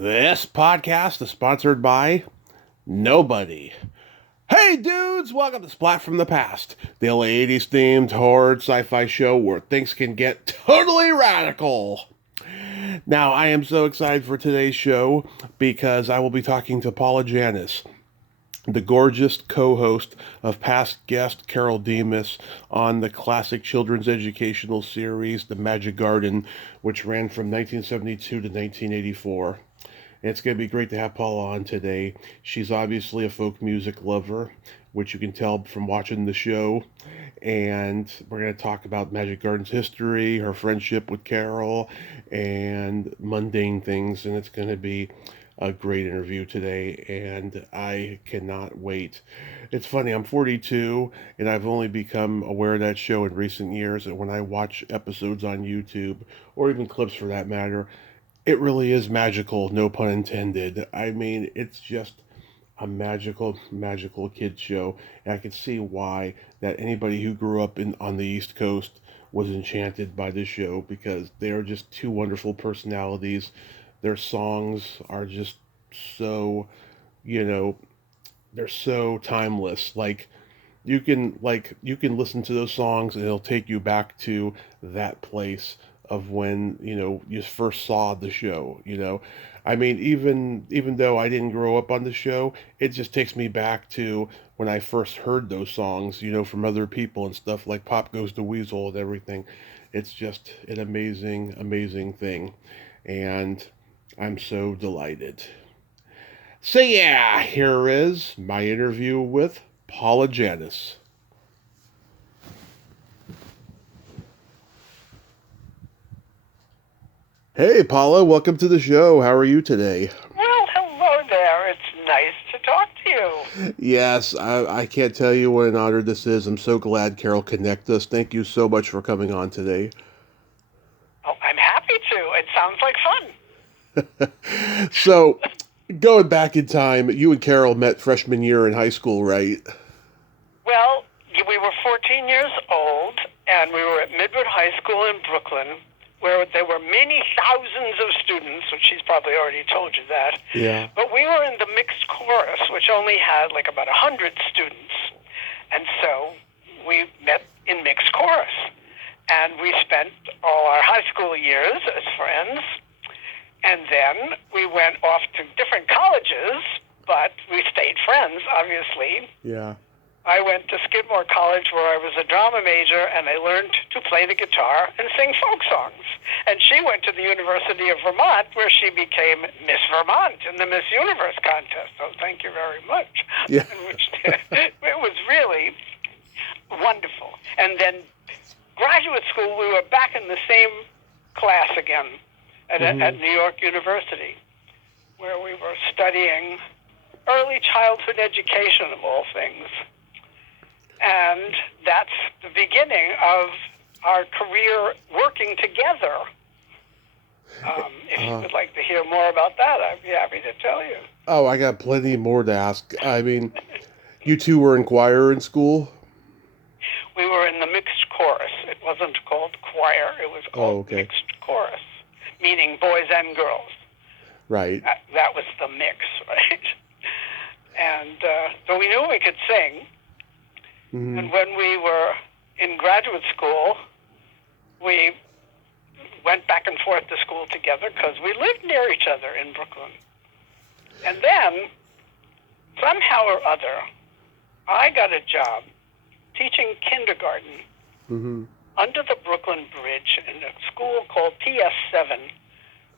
This podcast is sponsored by nobody. Hey dudes, welcome to Splat from the Past, the LA 80s themed horror sci-fi show where things can get totally radical. Now, I am so excited for today's show because I will be talking to Paula Janis, the gorgeous co-host of past guest Carole Demas on the classic children's educational series, The Magic Garden, which ran from 1972 to 1984. It's going to be great to have Paula on today. She's obviously a folk music lover, which you can tell from watching the show. And we're going to talk about Magic Garden's history, her friendship with Carole, and mundane things. And it's going to be a great interview today, and I cannot wait. It's funny, I'm 42, and I've only become aware of that show in recent years. And when I watch episodes on YouTube, or even clips for that matter, it really is magical, no pun intended. I mean, it's just a magical kids show. And I can see why that anybody who grew up on the East Coast was enchanted by this show because they are just two wonderful personalities. Their songs are just so, you know, they're so timeless. You can listen to those songs and it'll take you back to that place of when you first saw the show. I mean, even though I didn't grow up on the show, it just takes me back to when I first heard those songs, from other people and stuff like Pop Goes the Weasel and everything. It's just an amazing thing, and I'm so delighted. So yeah, here is my interview with Paula Janis. Hey, Paula, welcome to the show. How are you today? Well, hello there. It's nice to talk to you. Yes, I can't tell you what an honor this is. I'm so glad Carole connected us. Thank you so much for coming on today. Oh, I'm happy to. It sounds like fun. So, going back in time, you and Carole met freshman year in high school, right? Well, we were 14 years old, and we were at Midwood High School in Brooklyn, where there were many thousands of students, which she's probably already told you that. Yeah. But we were in the mixed chorus, which only had like about 100 students. And so we met in mixed chorus. And we spent all our high school years as friends. And then we went off to different colleges, but we stayed friends, obviously. Yeah. I went to Skidmore College where I was a drama major, and I learned to play the guitar and sing folk songs. And she went to the University of Vermont where she became Miss Vermont in the Miss Universe contest. So thank you very much. Yeah. It was really wonderful. And then graduate school, we were back in the same class again at New York University, where we were studying early childhood education of all things. And that's the beginning of our career working together. If you would like to hear more about that, I'd be happy to tell you. Oh, I got plenty more to ask. I mean, you two were in choir in school? We were in the mixed chorus. It wasn't called choir. It was called mixed chorus, meaning boys and girls. Right. That was the mix, right? And so we knew we could sing. Mm-hmm. And when we were in graduate school, we went back and forth to school together because we lived near each other in Brooklyn. And then, somehow or other, I got a job teaching kindergarten under the Brooklyn Bridge in a school called PS7.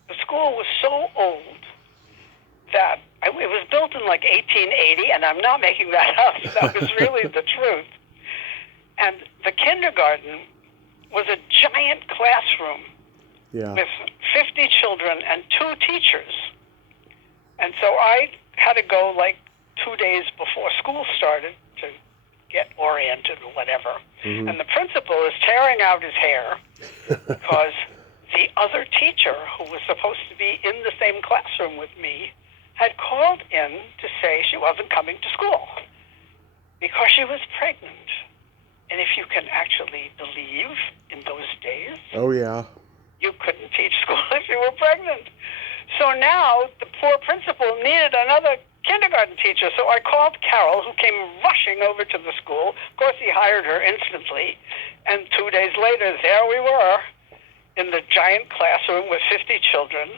The school was so old that it was built in like 1880, and I'm not making that up. That was really the truth. And the kindergarten was a giant classroom with 50 children and 2 teachers. And so I had to go like 2 days before school started to get oriented or whatever. Mm-hmm. And the principal is tearing out his hair because the other teacher, who was supposed to be in the same classroom with me, had called in to say she wasn't coming to school because she was pregnant. And if you can actually believe in those days, oh yeah, you couldn't teach school if you were pregnant. So now the poor principal needed another kindergarten teacher, so I called Carole, who came rushing over to the school. Of course, he hired her instantly, and 2 days later, there we were in the giant classroom with 50 children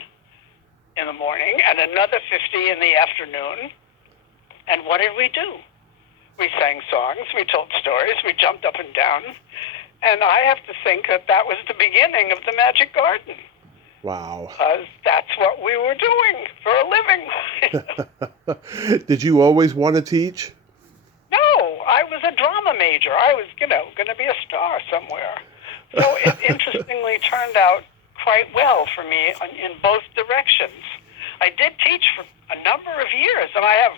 in the morning and another 50 in the afternoon. And what did we do? We sang songs, we told stories, we jumped up and down, and I have to think that that was the beginning of the Magic Garden. Wow. Because that's what we were doing for a living. Did you always want to teach? No, I was a drama major. I was, going to be a star somewhere. So it interestingly turned out quite well for me in both directions. I did teach for a number of years, and I have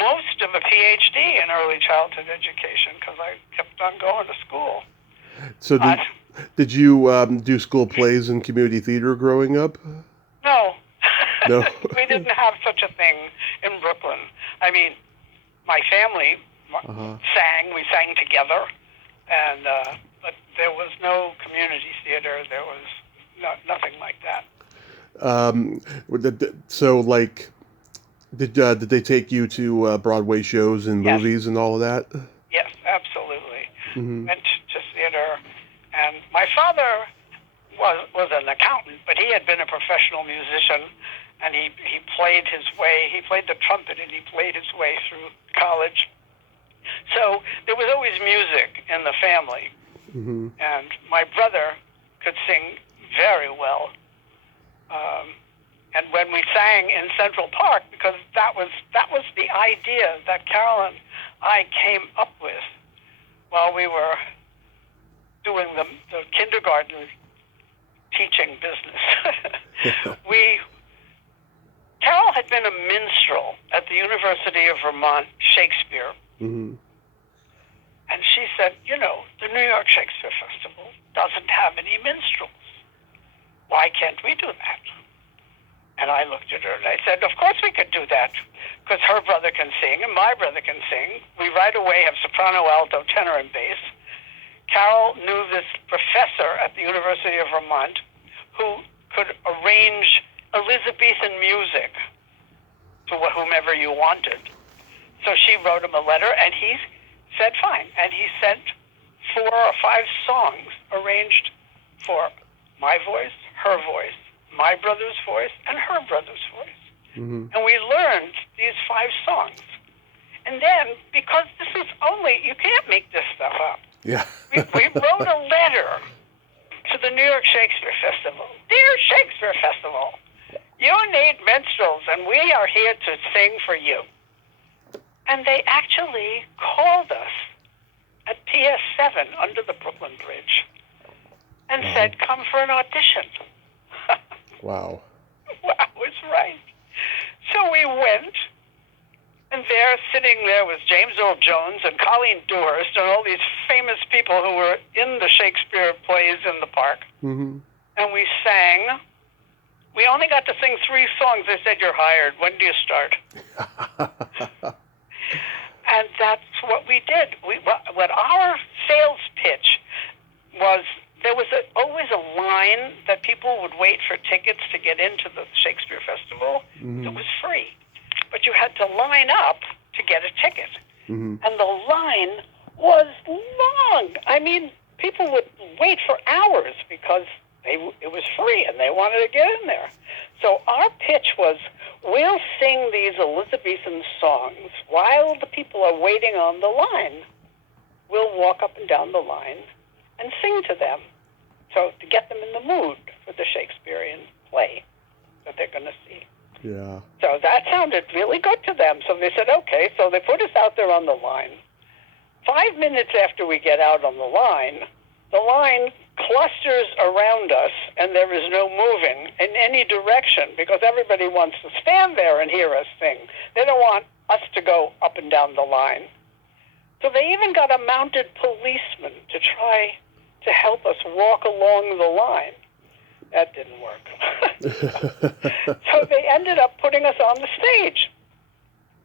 most of a PhD in early childhood education because I kept on going to school. So did you do school plays and community theater growing up? No. No. We didn't have such a thing in Brooklyn. I mean, my family sang. We sang together, and but there was no community theater. There was nothing like that. So, like, did they take you to Broadway shows and movies and all of that? Yes, absolutely. Mm-hmm. Went to theater, and my father was an accountant, but he had been a professional musician, and he played his way. He played the trumpet, and he played his way through college. So there was always music in the family, and my brother could sing very well. And when we sang in Central Park, because that was the idea that Carole and I came up with while we were doing the kindergarten teaching business. Carole had been a minstrel at the University of Vermont Shakespeare. Mm-hmm. And she said, the New York Shakespeare Festival doesn't have any minstrels. Why can't we do that? And I looked at her and I said, of course we could do that, because her brother can sing and my brother can sing. We right away have soprano, alto, tenor, and bass. Carole knew this professor at the University of Vermont who could arrange Elizabethan music to whomever you wanted. So she wrote him a letter, and he said fine. And he sent 4 or 5 songs arranged for my voice, her voice, my brother's voice, and her brother's voice. Mm-hmm. And we learned these 5 songs. And then, because this is you can't make this stuff up. Yeah. we wrote a letter to the New York Shakespeare Festival. Dear Shakespeare Festival, you need minstrels, and we are here to sing for you. And they actually called us at PS7 under the Brooklyn Bridge and said, come for an audition. Wow. Wow, it's right. So we went, and sitting there was James Earl Jones and Colleen Dewhurst and all these famous people who were in the Shakespeare plays in the park. Mm-hmm. And we sang. We only got to sing 3 songs. They said, you're hired. When do you start? And that's what we did. What our sales pitch was, there was always a line that people would wait for tickets to get into the Shakespeare Festival. Mm-hmm. It was free. But you had to line up to get a ticket. Mm-hmm. And the line was long. I mean, people would wait for hours because it was free and they wanted to get in there. So our pitch was, we'll sing these Elizabethan songs while the people are waiting on the line. We'll walk up and down the line and sing to them. So to get them in the mood for the Shakespearean play that they're going to see. Yeah. So that sounded really good to them. So they said, okay. So they put us out there on the line. 5 minutes after we get out on the line clusters around us, and there is no moving in any direction because everybody wants to stand there and hear us sing. They don't want us to go up and down the line. So they even got a mounted policeman to try to help us walk along the line. That didn't work. So they ended up putting us on the stage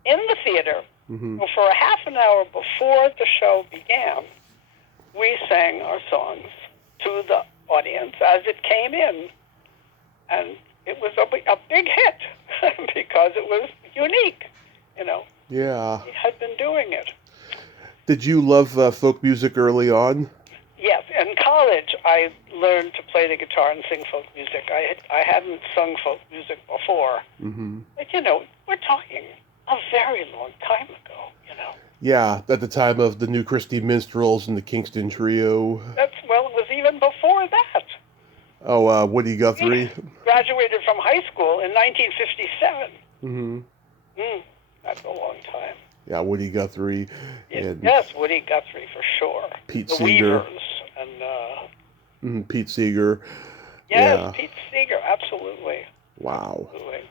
in the theater. Mm-hmm. Well, for a half an hour before the show began, we sang our songs to the audience as it came in. And it was a big hit because was unique. You know, Yeah. he had been doing it. Did you love folk music early on? Yes, in college I learned to play the guitar and sing folk music. I hadn't sung folk music before, Mm-hmm. but we're talking a very long time ago. Yeah, at the time of the New Christie Minstrels and the Kingston Trio. It was even before that. Oh, Woody Guthrie. Graduated from high school in 1957. Mm-hmm. That's a long time. Yeah, Woody Guthrie. Yes, Woody Guthrie for sure. Pete The Seeger. Weavers and Pete Seeger. yes, Yeah. Pete Seeger, absolutely. Wow. Absolutely.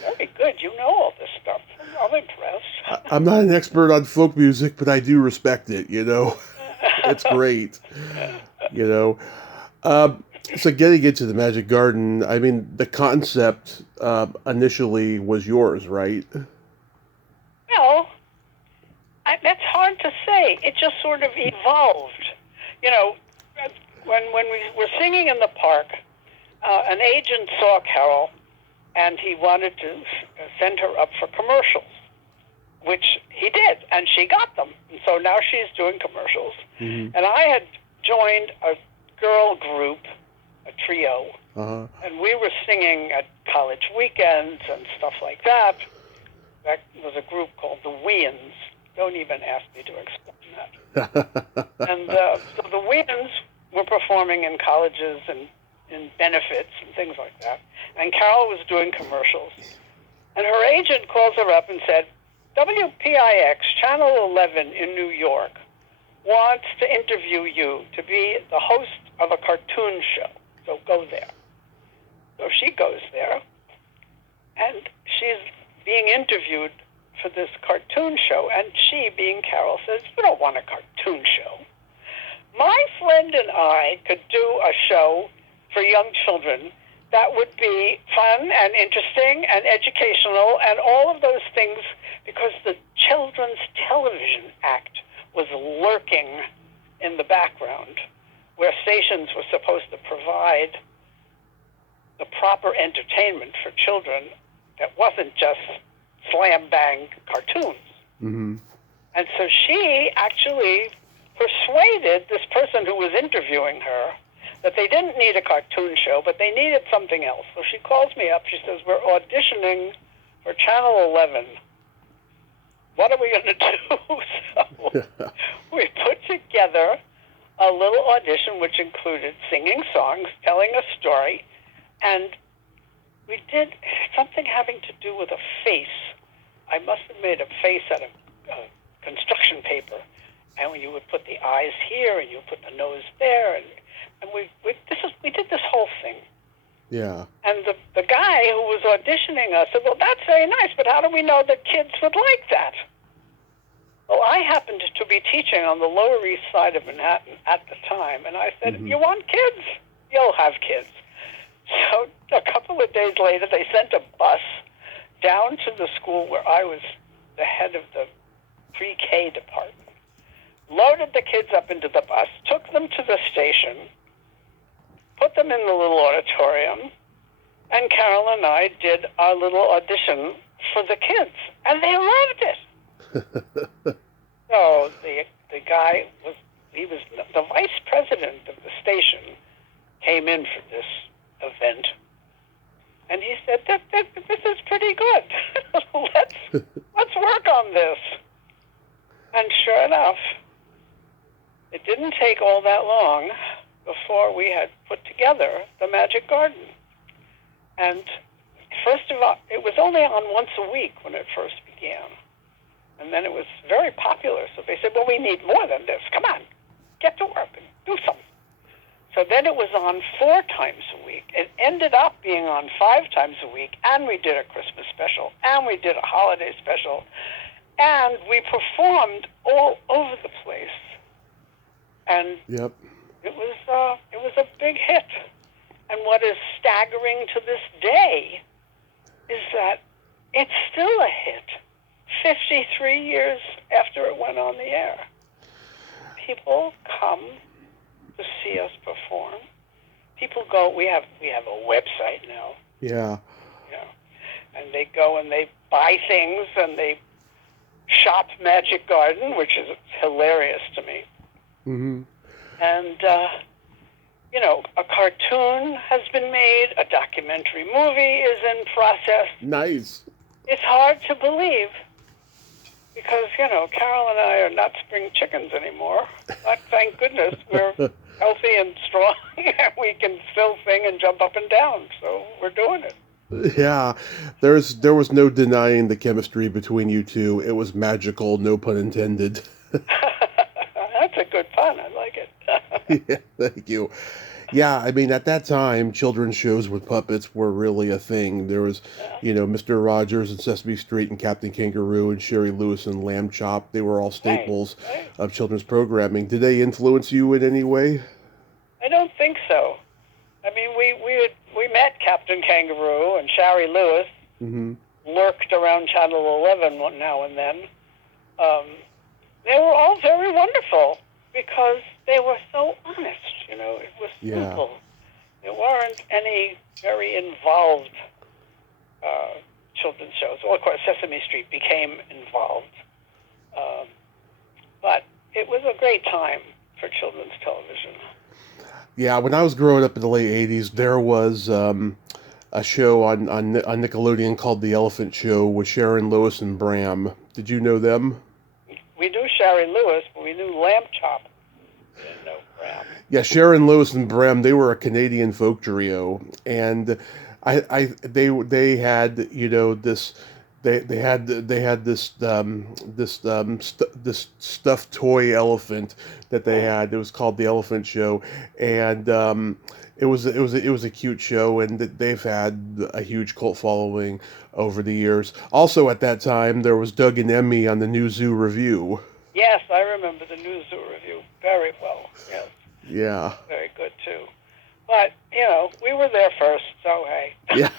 Very good. You know all this stuff. I'm impressed. I'm not an expert on folk music, but I do respect it, It's great, you know. So getting into the Magic Garden, I mean, the concept initially was yours, right? Well, that's hard to say. It just sort of evolved. You know, when we were singing in the park, an agent saw Carole, and he wanted to send her up for commercials, which he did, and she got them. And so now she's doing commercials. Mm-hmm. And I had joined a girl group, a trio, and we were singing at college weekends and stuff like that. That was a group called the Weans. Don't even ask me to explain that. And so the Weans were performing in colleges and in benefits and things like that. And Carole was doing commercials. And her agent calls her up and said, WPIX, Channel 11 in New York, wants to interview you to be the host of a cartoon show. So go there. So she goes there, and she's being interviewed for this cartoon show, and she, being Carole, says, you don't want a cartoon show. My friend and I could do a show for young children that would be fun and interesting and educational and all of those things, because the Children's Television Act was lurking in the background, where stations were supposed to provide the proper entertainment for children that wasn't just slam-bang cartoons. Mm-hmm. And so she actually persuaded this person who was interviewing her that they didn't need a cartoon show, but they needed something else. So she calls me up. She says, we're auditioning for Channel 11. What are we going to do? So we put together a little audition which included singing songs, telling a story, and we did something having to do with a face. I must have made a face out of construction paper, and you would put the eyes here, and you would put the nose there, and we did this whole thing. Yeah. And the guy who was auditioning us said, well, that's very nice, but how do we know the kids would like that? Well, I happened to be teaching on the Lower East Side of Manhattan at the time, and I said, you want kids? You'll have kids. So a couple of days later, they sent a bus down to the school where I was the head of the pre-K department, loaded the kids up into the bus, took them to the station, put them in the little auditorium, and Carole and I did our little audition for the kids, and they loved it. So the guy was the vice president of the station, came in for this event, and he said, this is pretty good. let's work on this. And sure enough, it didn't take all that long before we had put together the Magic Garden. And first of all, it was only on once a week when it first began. And then it was very popular. So they said, well, we need more than this. Come on, get to work and do something. So then it was on 4 times a week. It ended up being on 5 times a week, and we did a Christmas special, and we did a holiday special, and we performed all over the place. And Yep. it was a big hit. And what is staggering to this day is that it's still a hit, 53 years after it went on the air. People come to see us perform. People go. We have a website now. Yeah. Yeah. and they go and they buy things and they shop Magic Garden, which is hilarious to me. Mm-hmm. And, a cartoon has been made, a documentary movie is in process. Nice. It's hard to believe because, Carole and I are not spring chickens anymore. But thank goodness we're healthy and strong and we can still sing and jump up and down. So we're doing it. Yeah, there was no denying the chemistry between you two. It was magical, no pun intended. That's a good pun. I like it. Yeah, thank you. Yeah, I mean, at that time, children's shows with puppets were really a thing. There was, Mr. Rogers and Sesame Street and Captain Kangaroo and Sherry Lewis and Lamb Chop. They were all staples Right. of children's programming. Did they influence you in any way? I don't think so. I mean, we met Captain Kangaroo and Sherry Lewis. Mm-hmm. Lurked around Channel 11 now and then. They were all very wonderful because they were so honest. It was simple. There weren't any very involved children's shows. Well, of course, Sesame Street became involved. But it was a great time for children's television. Yeah, when I was growing up in the late 80s, there was a show on Nickelodeon called The Elephant Show with Sharon Lewis and Bram. Did you know them? We knew Sherry Lewis, but we knew Lamb Chop. We didn't know Bram. Yeah, Sharon Lewis and Bram, they were a Canadian folk trio, and they had this. They had this stuffed toy elephant that they had. It was called The Elephant Show, and it was a cute show, and they've had a huge cult following over the years. Also, at that time, there was Doug and Emmy on the New Zoo Review. Yes, I remember the New Zoo Review very well. Yes. Yeah. Very good too. But we were there first, so hey. Yeah.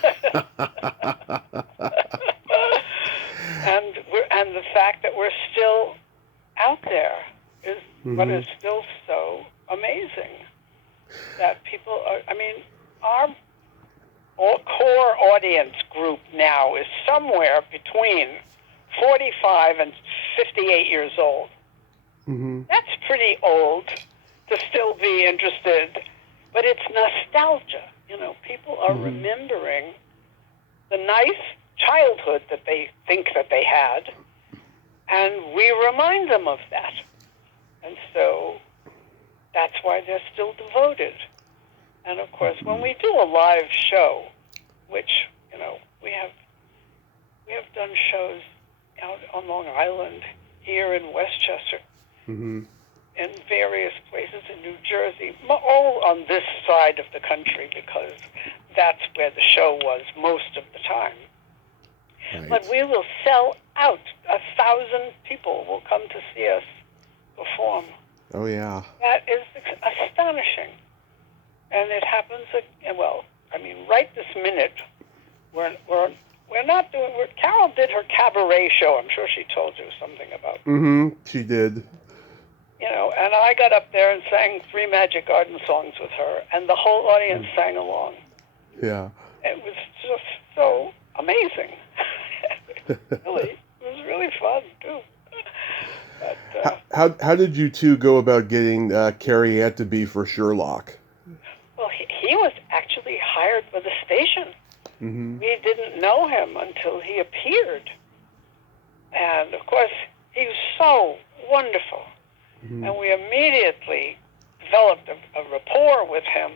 And the fact that we're still out there is what is still so amazing. That people are. I mean, our core audience group now is somewhere between 45 and 58 years old. Mm-hmm. That's pretty old to still be interested, but it's nostalgia. People are remembering the nice childhood that they think that they had, and we remind them of that. And so that's why they're still devoted. And of course, when we do a live show, which, we have done shows out on Long Island, here in Westchester, in various places in New Jersey, all on this side of the country because that's where the show was most of the time. Right. But we will sell out. 1,000 people will come to see us perform. Oh, yeah. That is astonishing. And it happens, right this minute, we're not doing, Carole did her cabaret show. I'm sure she told you something about it. She did. And I got up there and sang 3 Magic Garden songs with her, and the whole audience sang along. Yeah. It was just so amazing. It was really fun, too. But, how did you two go about getting Carrie Antaby for Sherlock? Well, he was actually hired by the station. We didn't know him until he appeared. And, of course, he was so wonderful. And we immediately developed a rapport with him.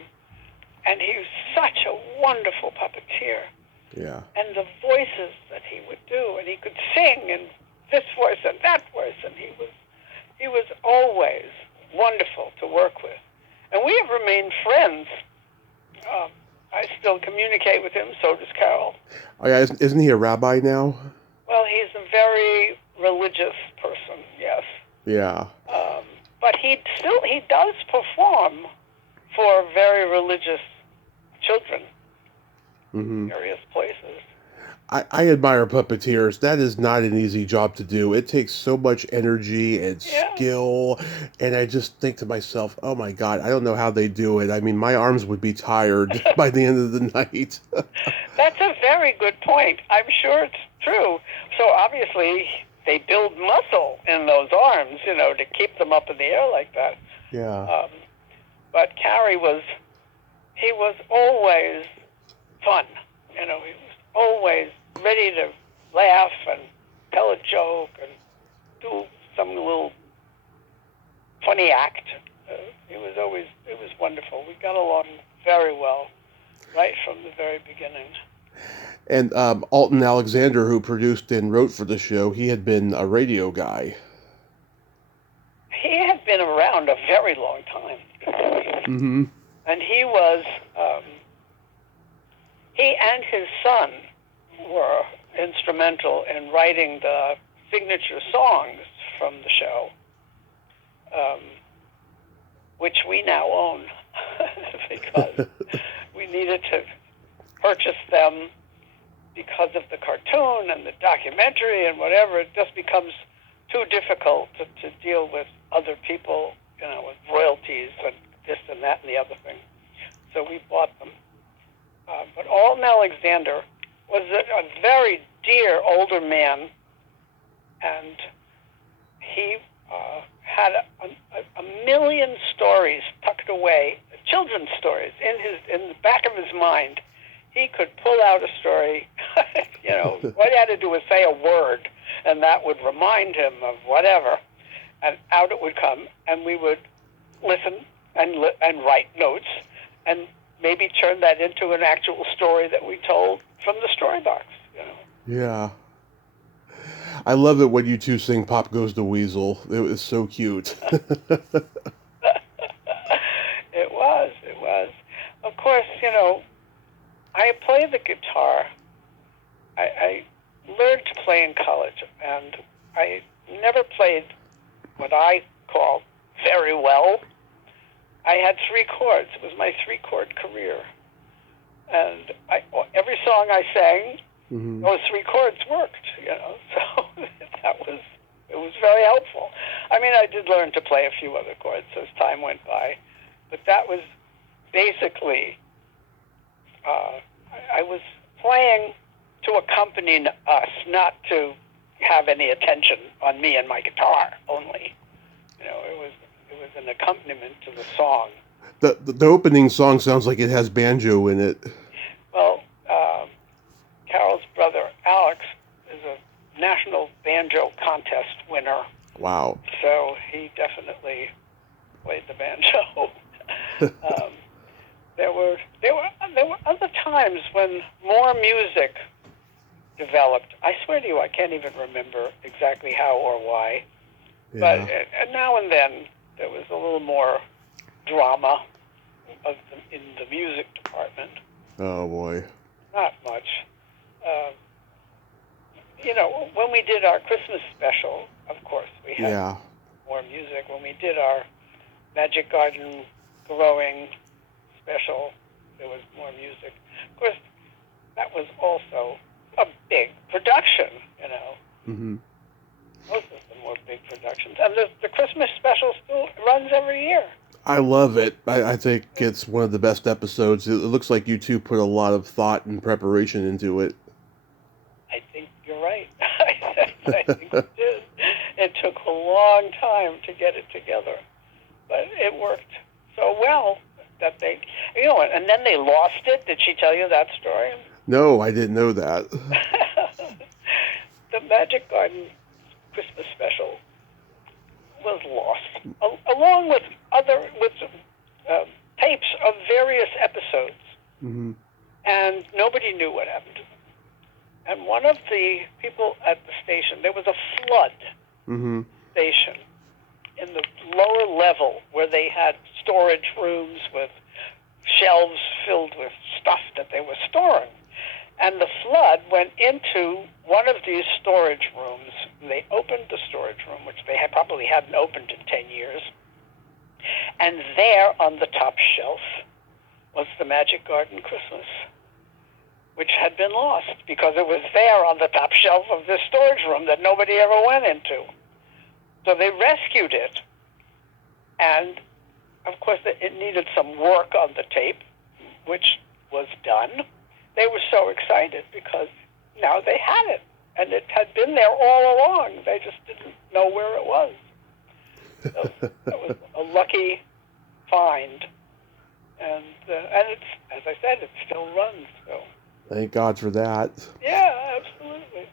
And he was such a wonderful puppeteer. Yeah. And the voices that he would do, and he could sing in this voice and that voice, and he was always wonderful to work with. And we have remained friends. I still communicate with him, so does Carole. Oh, yeah, isn't he a rabbi now? Well, he's a very religious person, yes. Yeah. But he does perform for very religious children in various places. I admire puppeteers. That is not an easy job to do. It takes so much energy and Yeah. skill. And I just think to myself, oh my God, I don't know how they do it. I mean, my arms would be tired by the end of the night. That's a very good point. I'm sure it's true. So obviously they build muscle in those arms, to keep them up in the air like that. Yeah. But he was always fun. He was always ready to laugh and tell a joke and do some little funny act. It was wonderful. We got along very well right from the very beginning. And Alton Alexander, who produced and wrote for the show, he had been a radio guy. He had been around a very long time. Mm-hmm. And he and his son were instrumental in writing the signature songs from the show, which we now own because we needed to purchase them because of the cartoon and the documentary and whatever. It just becomes too difficult to deal with other people, with royalties and this and that and the other thing. So we bought them. But Alton Alexander was a very dear older man, and he had a million stories tucked away, children's stories, in the back of his mind. He could pull out a story, what he had to do was say a word, and that would remind him of whatever, and out it would come, and we would listen and write notes, and maybe turn that into an actual story that we told from the storybox. Yeah. I love it when you two sing Pop Goes the Weasel. It was so cute. It was. Of course, I play the guitar. I learned to play in college, and I never played what I call very well. I had 3 chords. It was my 3-chord career. And every song I sang, Mm-hmm. those 3 chords worked, so it was very helpful. I mean, I did learn to play a few other chords as time went by, but that was basically, I was playing to accompany us, not to have any attention on me and my guitar only. It was an accompaniment to the song. The opening song sounds like it has banjo in it. Well, Carole's brother, Alex, is a national banjo contest winner. Wow. So he definitely played the banjo. There were other times when more music developed. I swear to you, I can't even remember exactly how or why. Yeah. But now and then there was a little more drama in the music department. Oh boy. Not much. When we did our Christmas special, of course, we had more music. When we did our Magic Garden Growing special, there was more music. Of course, that was also a big production, Mm-hmm. Most of them were big productions. And the Christmas special still runs every year. I love it. I think it's one of the best episodes. It looks like you two put a lot of thought and preparation into it. I think you're right. I think it did. It took a long time to get it together, but it worked so well that they, and then they lost it. Did she tell you that story? No, I didn't know that. The Magic Garden Christmas special was lost, along with tapes of various episodes, Mm-hmm. and nobody knew what happened to them. And one of the people at the station, there was a flood Mm-hmm. station in the lower level where they had storage rooms with shelves filled with stuff that they were storing. And the flood went into one of these storage rooms. They opened the storage room, which they probably hadn't opened in 10 years. And there on the top shelf was the Magic Garden Christmas. which had been lost because it was there on the top shelf of this storage room that nobody ever went into. So they rescued it, and of course it needed some work on the tape, which was done. They were so excited because now they had it, and it had been there all along. They just didn't know where it was. So that was a lucky find, and it's, as I said, it still runs. So Thank God for that. yeah, absolutely.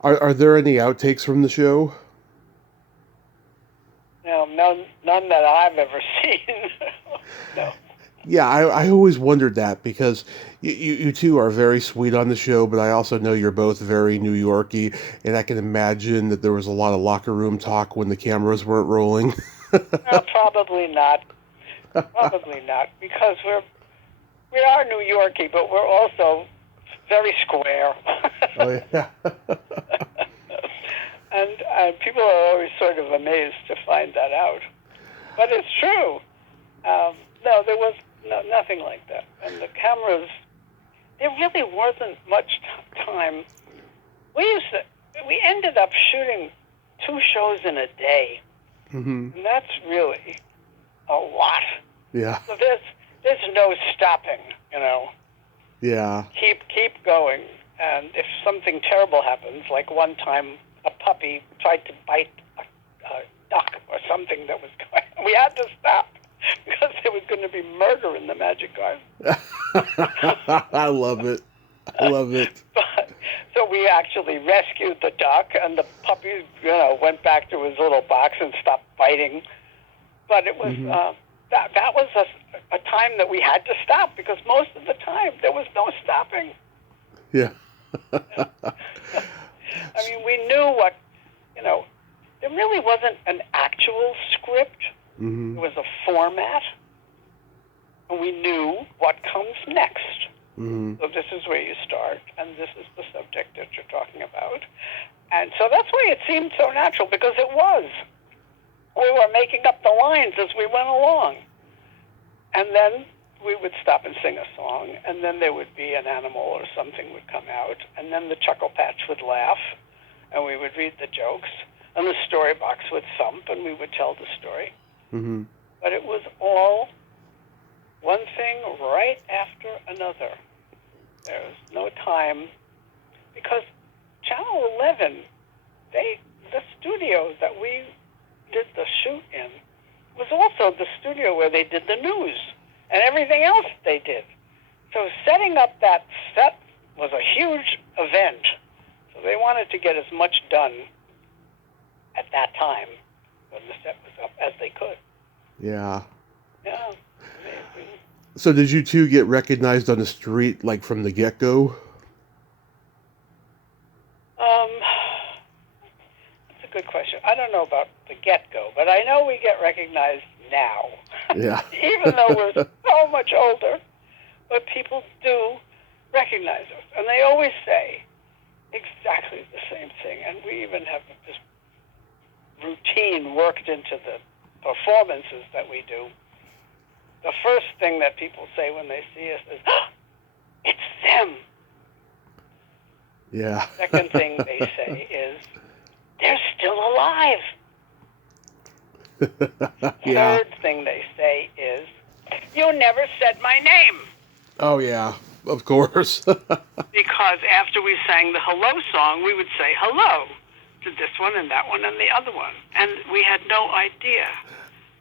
Are there any outtakes from the show? No, none that I've ever seen. No. Yeah, I always wondered that because you two are very sweet on the show, but I also know you're both very New Yorky, and I can imagine that there was a lot of locker room talk when the cameras weren't rolling. No, probably not. Probably not, because we are New Yorkie, but we're also very square. Oh yeah. And people are always sort of amazed to find that out. But it's true. No, there was nothing like that. And the cameras, there really wasn't much time. We ended up shooting 2 shows in a day. Mm-hmm. And that's really a lot. Yeah. So there's no stopping, Yeah. Keep going. And if something terrible happens, like one time a puppy tried to bite a duck or something that was going, we had to stop because there was going to be murder in the Magic Garden. I love it. I love it. So we actually rescued the duck, and the puppy, went back to his little box and stopped biting. But it was that was a time that we had to stop because most of the time there was no stopping. Yeah. I mean, we knew what, there really wasn't an actual script. Mm-hmm. It was a format, and we knew what comes next. Mm-hmm. So this is where you start, and this is the subject that you're talking about. And so that's why it seemed so natural, because it was. We were making up the lines as we went along. And then we would stop and sing a song, and then there would be an animal or something would come out, and then the chuckle patch would laugh, and we would read the jokes, and the story box would thump, and we would tell the story. Mm-hmm. But it was all one thing right after another. There was no time, because Channel 11, the studio that we did the shoot in was also the studio where they did the news and everything else they did. So setting up that set was a huge event. So they wanted to get as much done at that time when the set was up as they could. Yeah. Yeah. Amazing. So did you two get recognized on the street, like from the get-go? That's a good question. I don't know about the get-go, but I know we get recognized now. Yeah. Even though we're so much older, but people do recognize us. And they always say exactly the same thing. And we even have this routine worked into the performances that we do. The first thing that people say when they see us is, oh, it's them. Yeah. Second thing they say is, they're still alive. Yeah. Third thing they say is, you never said my name. Oh, yeah. Of course. Because after we sang the hello song, we would say hello to this one and that one and the other one. And we had no idea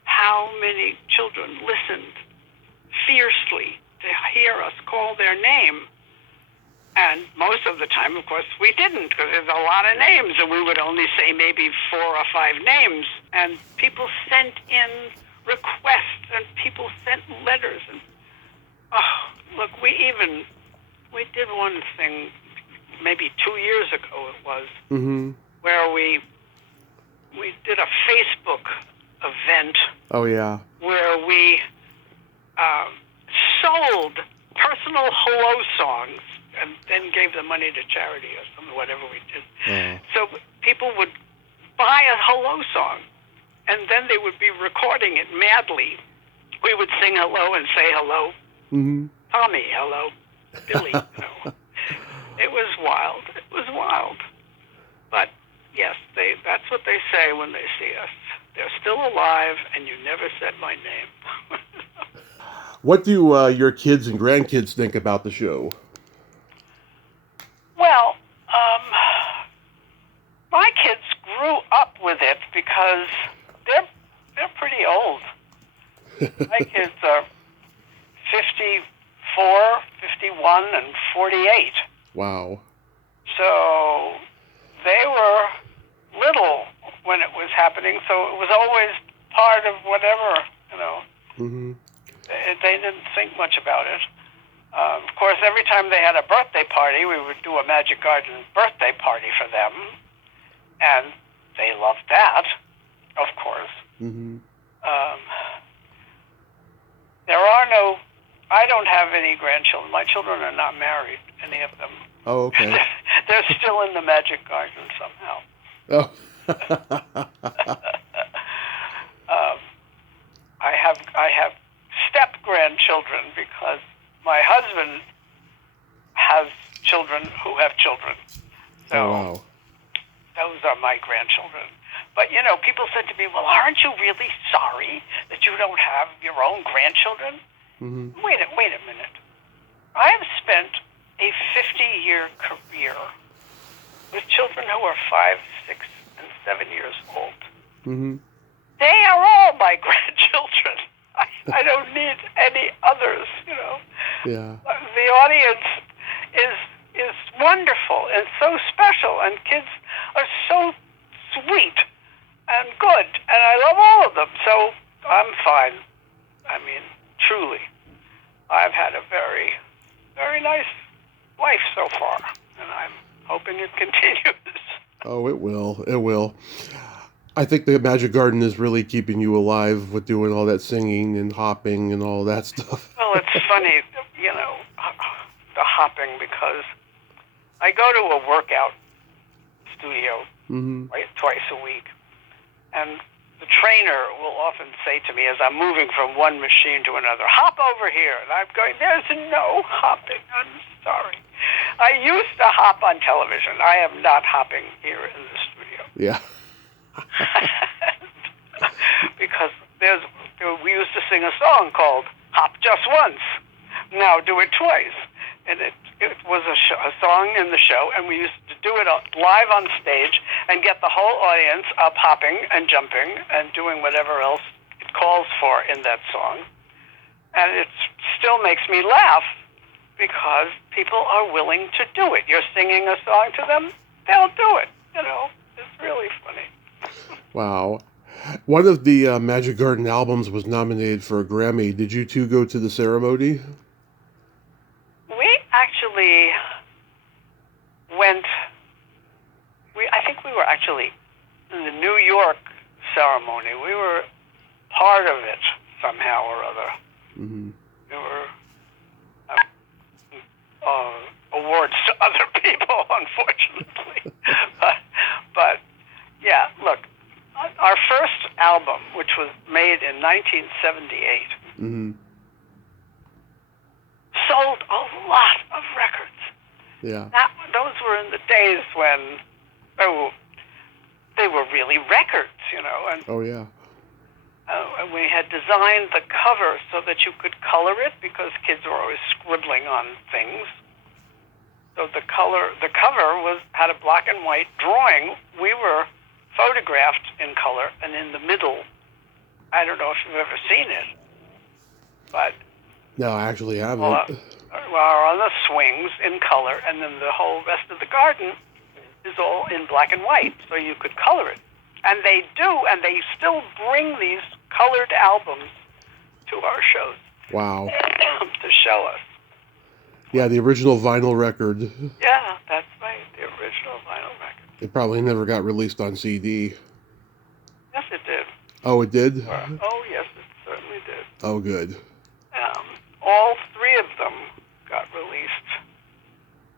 how many children listened fiercely to hear us call their name. And most of the time, of course, we didn't, because there's a lot of names, and we would only say maybe 4 or 5 names. And people sent in requests, and people sent letters. And look, we did one thing, maybe 2 years ago it was, where we did a Facebook event. Oh, yeah. Where we sold personal hello songs and then gave the money to charity or something, whatever we did. So people would buy a hello song, and then they would be recording it madly. We would sing hello and say hello. Mm-hmm. Tommy, hello. Billy, It was wild. It was wild. But yes, that's what they say when they see us. They're still alive, and you never said my name. What do your kids and grandkids think about the show? Well, my kids grew up with it because they're pretty old. My kids are 54, 51, and 48. Wow. So they were little when it was happening, so it was always part of whatever, Mm-hmm. They didn't think much about it. Of course, every time they had a birthday party, we would do a Magic Garden birthday party for them, and they loved that, of course. Mm-hmm. I don't have any grandchildren. My children are not married, any of them. Oh, okay. They're still in the Magic Garden somehow. Oh. I have step grandchildren because my husband has children who have children. So Oh, wow. those are my grandchildren. But people said to me, "Well, aren't you really sorry that you don't have your own grandchildren?" Mm-hmm. Wait a minute. I have spent a 50-year career with children who are 5, 6, and 7 years old. Mm-hmm. They are all my grandchildren. I don't need any others, Yeah. The audience is wonderful and so special, and kids are so sweet and good, and I love all of them, so I'm fine. I mean, truly, I've had a very, very nice life so far, and I'm hoping it continues. Oh, it will. It will. I think the Magic Garden is really keeping you alive with doing all that singing and hopping and all that stuff. Well, it's funny, the hopping, because I go to a workout studio Mm-hmm. twice a week, and the trainer will often say to me as I'm moving from one machine to another, "Hop over here," and I'm going, "There's no hopping. I'm sorry. I used to hop on television. I am not hopping here in the studio." Yeah. Because we used to sing a song called "Hop Just Once, Now Do It Twice," and it was a song in the show, and we used to do it live on stage and get the whole audience up hopping and jumping and doing whatever else it calls for in that song. And it still makes me laugh because people are willing to do it. You're singing a song to them, they'll do it. It's really funny. Wow. One of the Magic Garden albums was nominated for a Grammy. Did you two go to the ceremony? We actually went. I think we were actually in the New York ceremony. We were part of it somehow or other. Mm-hmm. There were awards to other people, unfortunately. but yeah, look, our first album, which was made in 1978, Mm-hmm. sold a lot of records. Yeah. Those were in the days when they were really records, and Oh, yeah. and we had designed the cover so that you could color it because kids were always scribbling on things. So the cover had a black and white drawing. We were photographed in color, and in the middle, I don't know if you've ever seen it, but No, I actually haven't. are on the swings in color, and then the whole rest of the garden is all in black and white, so you could color it. And they do, and they still bring these colored albums to our shows. Wow. To show us. Yeah, the original vinyl record. Yeah, that's right, the original vinyl record. It probably never got released on CD. Yes, it did. Oh, it did? Oh, yes, it certainly did. Oh, good. All three of them got released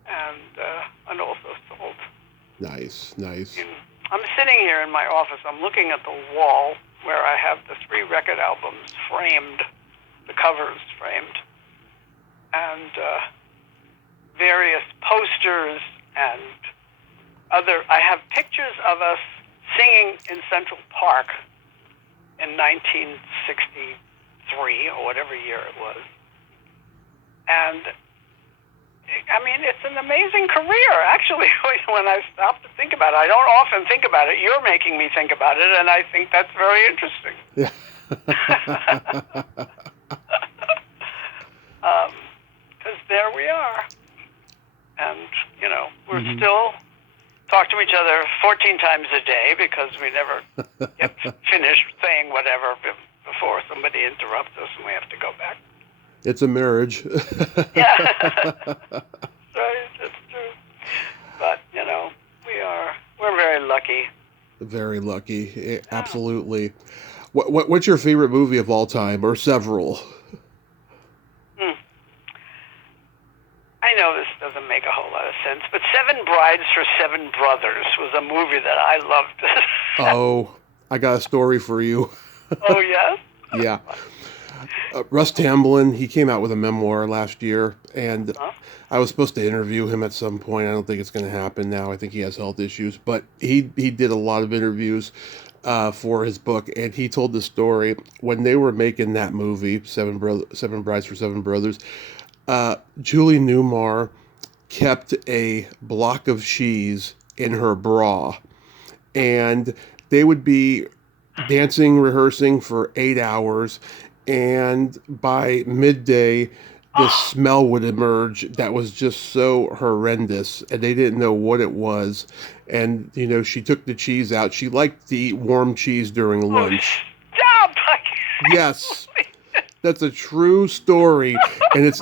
and also sold. Nice, nice. I'm sitting here in my office. I'm looking at the wall where I have the 3 record albums framed, the covers framed. And various posters and I have pictures of us singing in Central Park in 1963 or whatever year it was. And I mean, it's an amazing career, actually, when I stop to think about it. I don't often think about it. You're making me think about it, and I think that's very interesting. Yeah. Because there we are. And, you know, we're still talk to each other 14 times a day because we never get finished saying whatever before somebody interrupts us and we have to go back. It's a marriage. Yeah. Right, that's true. But, you know, we're very lucky. Very lucky. Absolutely. What's your favorite movie of all time, or several? I know this doesn't make a whole lot of sense, but Seven Brides for Seven Brothers was a movie that I loved. Oh, I got a story for you. Oh, yes? Yeah. Russ Tamblyn, he came out with a memoir last year, and I was supposed to interview him at some point. I don't think it's going to happen now. I think he has health issues, but he did a lot of interviews for his book, and he told the story when they were making that movie, Seven Brides for Seven Brothers. Julie Newmar kept a block of cheese in her bra, and they would be dancing, rehearsing for 8 hours, and by midday, this smell would emerge that was just so horrendous, and they didn't know what it was. And, you know, she took the cheese out. She liked to eat warm cheese during lunch. Stop! Yes. That's a true story, and it's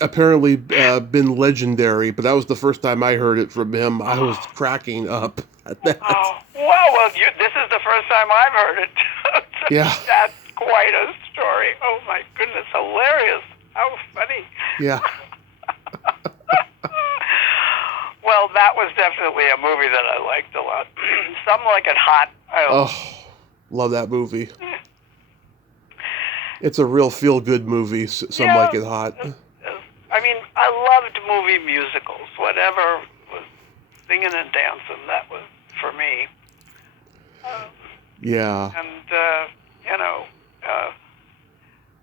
apparently been legendary. But that was the first time I heard it from him. I was cracking up at that. Oh, well, this is the first time I've heard it. Yeah, that's quite a story. Oh my goodness, hilarious! How funny. Yeah. Well, that was definitely a movie that I liked a lot. Some Like It Hot. Oh, love that movie. It's a real feel-good movie, Some Like It Hot. I mean, I loved movie musicals. Whatever was singing and dancing, that was for me. Yeah. And, you know,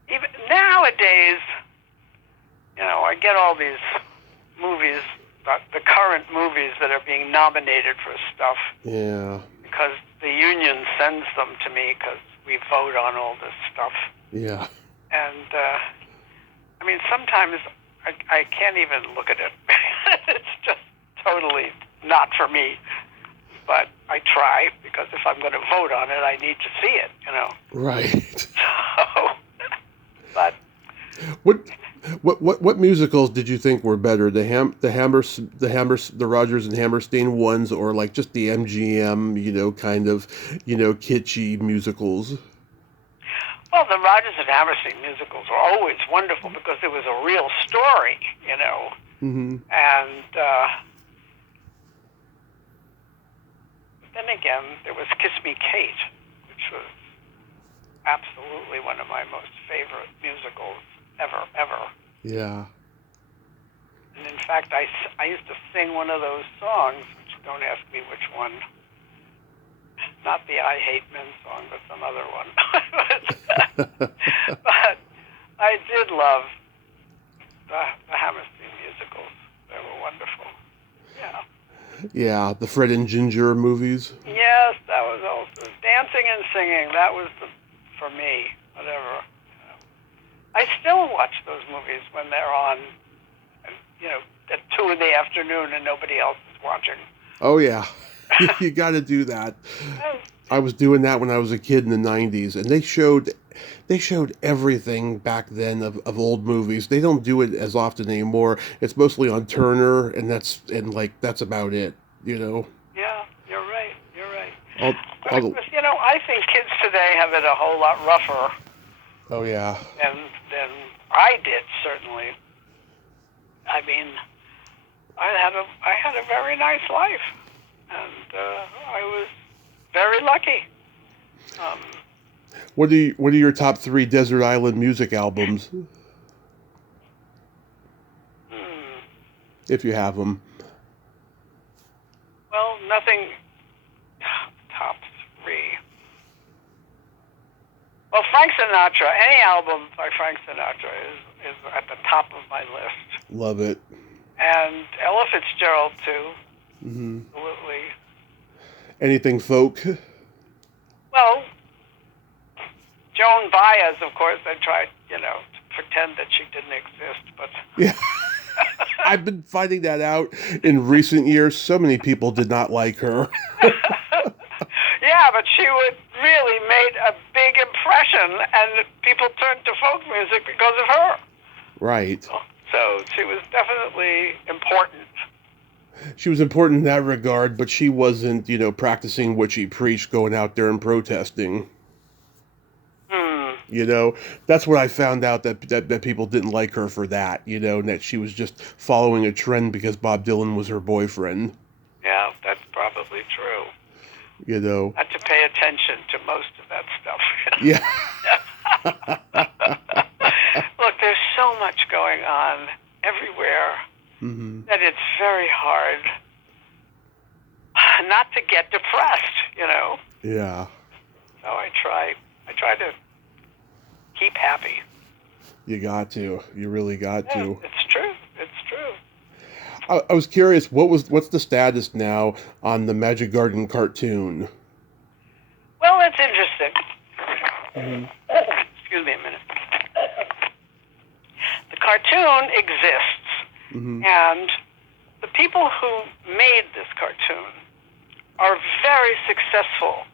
even nowadays, you know, I get all these movies, the current movies that are being nominated for stuff. Yeah. Because the union sends them to me because we vote on all this stuff. Yeah. And, I mean, sometimes I can't even look at it. It's just totally not for me. But I try, because if I'm going to vote on it, I need to see it, you know. Right. So, but... What musicals did you think were better? The Rodgers and Hammerstein ones, or like just the MGM, you know, kind of, you know, kitschy musicals? Well, the Rodgers and Hammerstein musicals were always wonderful because it was a real story, you know. Mm-hmm. And then again, there was Kiss Me Kate, which was absolutely one of my most favorite musicals ever. Yeah. And in fact, I used to sing one of those songs, which don't ask me which one. Not the I Hate Men song, but some other one. But I did love the Hammerstein musicals. They were wonderful. Yeah. Yeah, the Fred and Ginger movies. Yes, that was also dancing and singing. That was for me, whatever. I still watch those movies when they're on, you know, at 2 in the afternoon and nobody else is watching. Oh yeah, you got to do that. I was doing that when I was a kid in the '90s, and they showed everything back then of old movies. They don't do it as often anymore. It's mostly on Turner, and that's about it, you know. Yeah, you're right. You know, I think kids today have it a whole lot rougher. Oh yeah. Than I did, certainly. I mean, I had a very nice life, and I was very lucky. What are your top 3 desert island music albums? if you have them. Well, nothing. Top 3. Well, Frank Sinatra. Any album by Frank Sinatra is at the top of my list. Love it. And Ella Fitzgerald too. Mm-hmm. Absolutely. Anything folk? Well, Joan Baez, of course. I tried, to pretend that she didn't exist, but Yeah. I've been finding that out in recent years. So many people did not like her. yeah, but she really made a big impression, and people turned to folk music because of her. Right. So she was definitely important. She was important in that regard, but she wasn't, practicing what she preached, going out there and protesting. That's what I found out, that people didn't like her for that, and that she was just following a trend because Bob Dylan was her boyfriend. Yeah, that's probably true. Not to pay attention to most of that stuff. Yeah. Look, there's so much going on everywhere that it's very hard not to get depressed, Yeah. So I try to keep happy. You got to. You really got to. It's true. It's true. I was curious, what's the status now on the Magic Garden cartoon? Well, it's interesting. Excuse me a minute. The cartoon exists, and the people who made this cartoon are very successful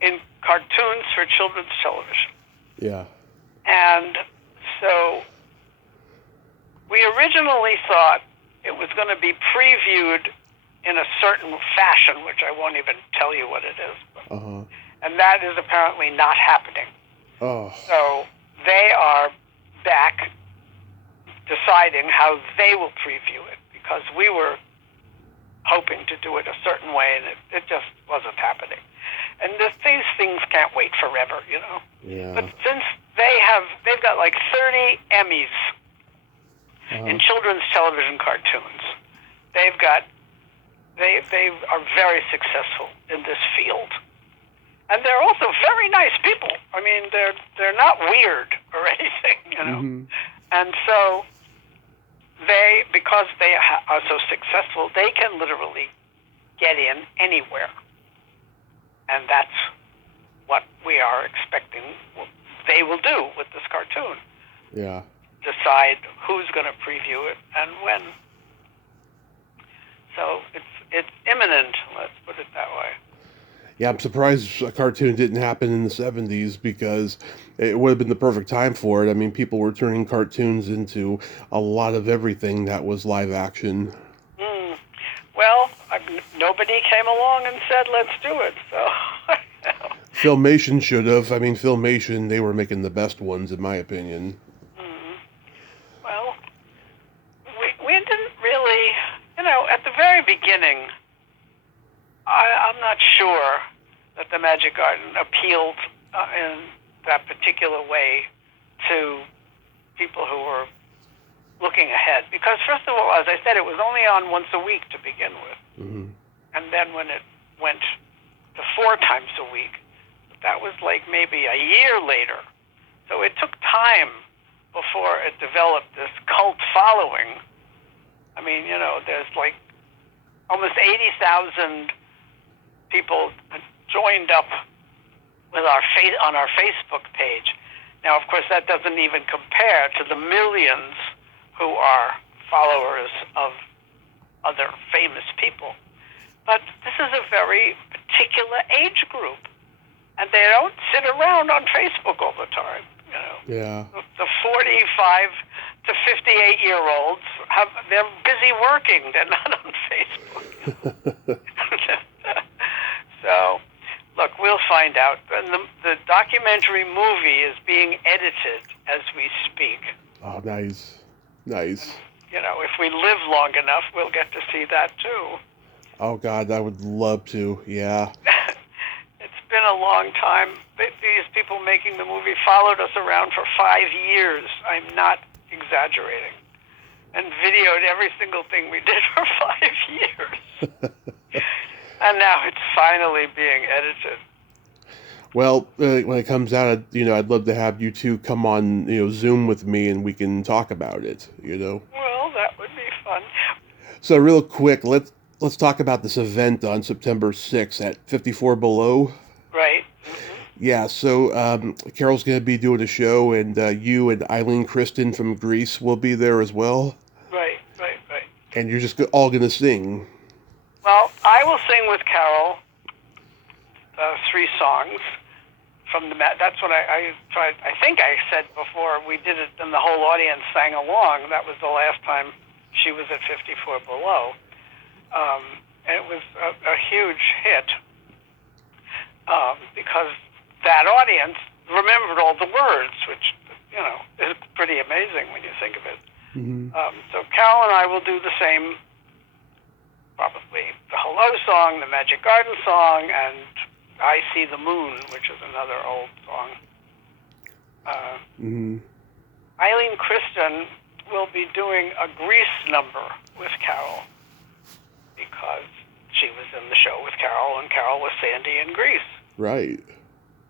in cartoons for children's television. Yeah. And so we originally thought it was going to be previewed in a certain fashion, which I won't even tell you what it is. And that is apparently not happening. Oh. So they are back deciding how they will preview it, because we were hoping to do it a certain way, and it just wasn't happening. And these things can't wait forever, Yeah. But since they've got like 30 Emmys in children's television cartoons. They are very successful in this field. And they're also very nice people. I mean, they're not weird or anything, And so because they are so successful, they can literally get in anywhere. And that's what we are expecting they will do with this cartoon. Yeah. Decide who's going to preview it and when. So it's imminent, let's put it that way. Yeah, I'm surprised a cartoon didn't happen in the 70s, because it would have been the perfect time for it. I mean, people were turning cartoons into a lot of everything that was live action. Well, nobody came along and said, let's do it, so... Filmation should have. I mean, Filmation, they were making the best ones, in my opinion. Well, we didn't really... at the very beginning, I'm not sure that the Magic Garden appealed in that particular way to people who were looking ahead. Because, first of all, as I said, it was only on once a week to begin with. And then when it went to 4 times a week, that was like maybe a year later. So it took time before it developed this cult following. I mean, there's like almost 80,000 people joined up with on our Facebook page. Now, of course, that doesn't even compare to the millions who are followers of other famous people. But this is a very particular age group, and they don't sit around on Facebook all the time. Yeah. The 45 to 58-year-olds they're busy working. They're not on Facebook. So, look, we'll find out. And the documentary movie is being edited as we speak. Oh, nice. Nice. And, if we live long enough, we'll get to see that too. Oh, God, I would love to, yeah. It's been a long time. These people making the movie followed us around for 5 years. I'm not exaggerating. and videoed every single thing we did for 5 years. And now it's finally being edited. Well, when it comes out, I'd love to have you two come on, Zoom with me, and we can talk about it. Well, that would be fun. So real quick, let's talk about this event on September 6th at 54 Below. Right. Yeah. So Carol's going to be doing a show, and you and Eileen Kristen from Greece will be there as well. Right. And you're just all going to sing. Well, I will sing with Carole 3 songs. That's what I tried. I think I said before we did it, and the whole audience sang along. That was the last time she was at 54 Below, and it was a huge hit because that audience remembered all the words, which is pretty amazing when you think of it. Mm-hmm. So Carole and I will do the same, probably the Hello song, the Magic Garden song, and I See the Moon, which is another old song. Eileen Kristen will be doing a Grease number with Carole because she was in the show with Carole, and Carole was Sandy in Grease. Right.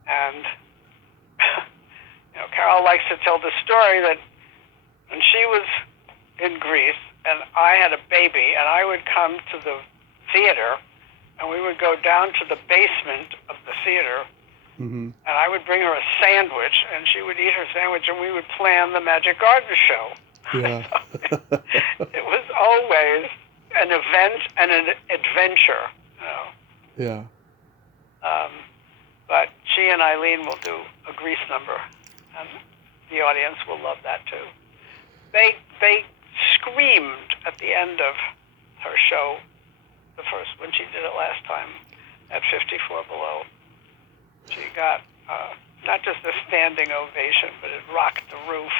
And Carole likes to tell the story that when she was in Greece and I had a baby, and I would come to the theater, and we would go down to the basement of the theater, and I would bring her a sandwich, and she would eat her sandwich, and we would plan the Magic Garden show. Yeah. It was always an event and an adventure. Yeah. But she and Eileen will do a Grease number, and the audience will love that too. They screamed at the end of her show, when she did it last time at 54 Below. She got not just a standing ovation, but it rocked the roof.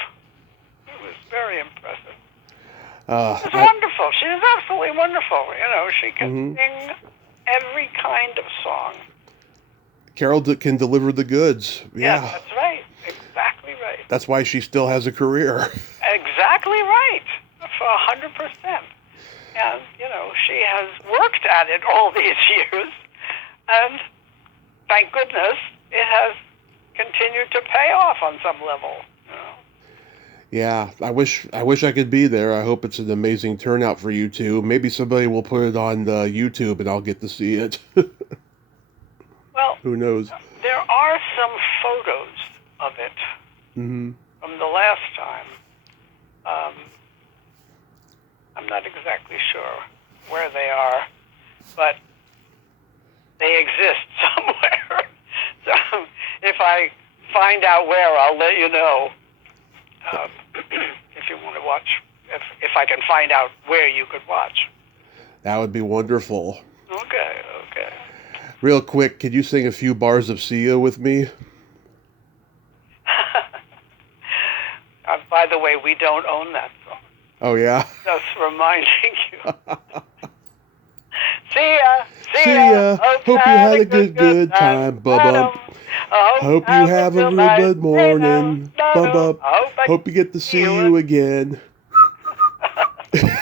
It was very impressive. It was wonderful. She is absolutely wonderful. She can sing every kind of song. Carole can deliver the goods. Yeah. Yes, that's right. Exactly right. That's why she still has a career. Exactly right. For 100%. And, she has worked at it all these years, and thank goodness it has continued to pay off on some level. Yeah, I wish I could be there. I hope it's an amazing turnout for you two. Maybe somebody will put it on YouTube and I'll get to see it. Well, who knows? There are some photos of it from the last time. I'm not exactly sure where they are, but they exist somewhere. So if I find out where, I'll let you know. If you want to watch, if I can find out where you could watch. That would be wonderful. Okay. Real quick, could you sing a few bars of Sia with me? By the way, we don't own that song. Oh, yeah? Just reminding you. See ya. Hope you had a good time. Bub-bub. Hope you have a real good morning. Bub-bub. Hope you get to see you again. Very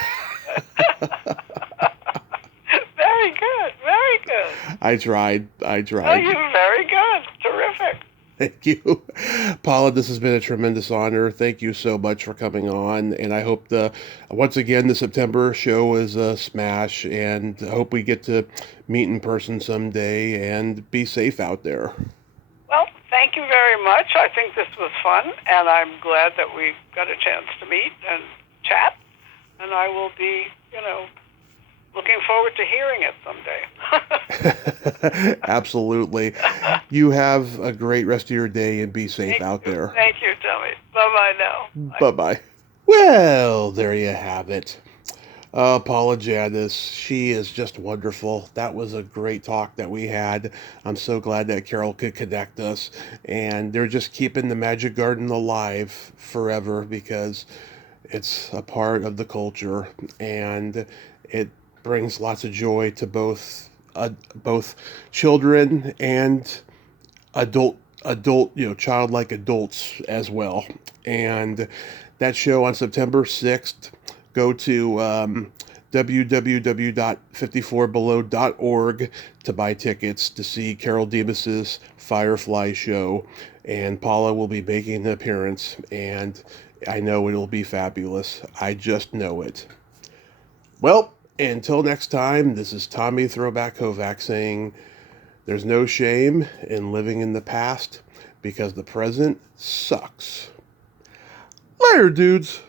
good. I tried. Oh, you're very good. Terrific. Thank you. Paula, this has been a tremendous honor. Thank you so much for coming on. And I hope once again, the September show is a smash. And I hope we get to meet in person someday and be safe out there. Well, thank you very much. I think this was fun. And I'm glad that we got a chance to meet and chat. And I will be, looking forward to hearing it someday. Absolutely. You have a great rest of your day and be safe out there. Thank you, Tommy. Bye-bye now. Bye-bye. Well, there you have it. Paula Janis, she is just wonderful. That was a great talk that we had. I'm so glad that Carole could connect us. And they're just keeping the Magic Garden alive forever because it's a part of the culture. And it brings lots of joy to both children and adult, childlike adults as well. And that show on September 6th, Go to www.54below.org to buy tickets to see Carole Demas's Firefly show, and Paula will be making an appearance, and I know it'll be fabulous. I just know it. Well, until next time, this is Tommy Throwback Kovac saying there's no shame in living in the past because the present sucks. Later, dudes.